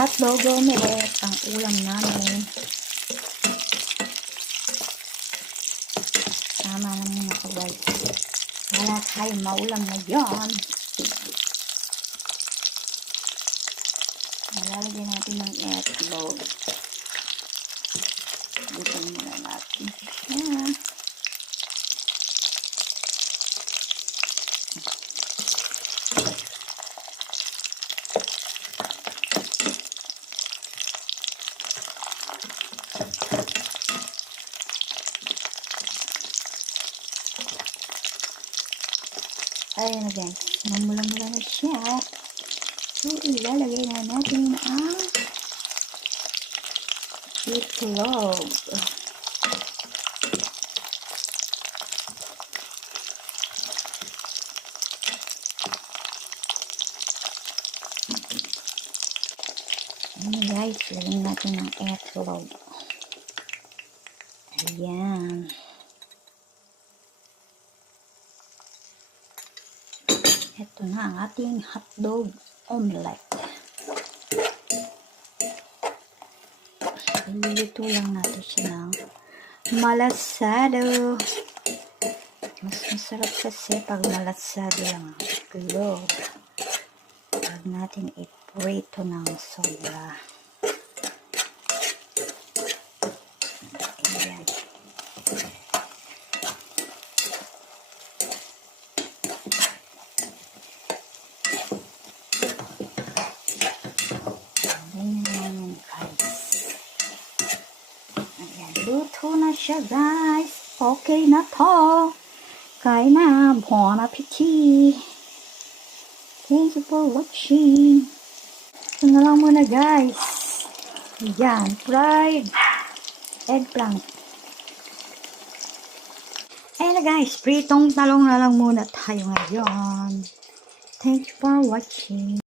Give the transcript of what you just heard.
hotdog omelette ang ulam namin. Tama na muna ko guys. Wala tayong maulam ngayon. Lalagyan natin ng itlog. Butan muna natin siya. Ayan na guys, mamula-mula na siya. So, ilalagay na natin ang itlog. Ayan guys, lagyan natin ang itlog. Ayan. Ito na ang ating hotdog omelette. Iluluto lang natin siya ng malasado. Mas masarap kasi pag malasado lang ang itlog. Huwag natin iprito ng sobra. Ayan. Luto na siya guys. Okay na to. Kain na. Bon appetit. Thank you for watching. Ito na lang muna guys. Yan. Fried eggplant. Ayan na guys. Pritong talong na lang muna tayo ngayon. Thank you for watching.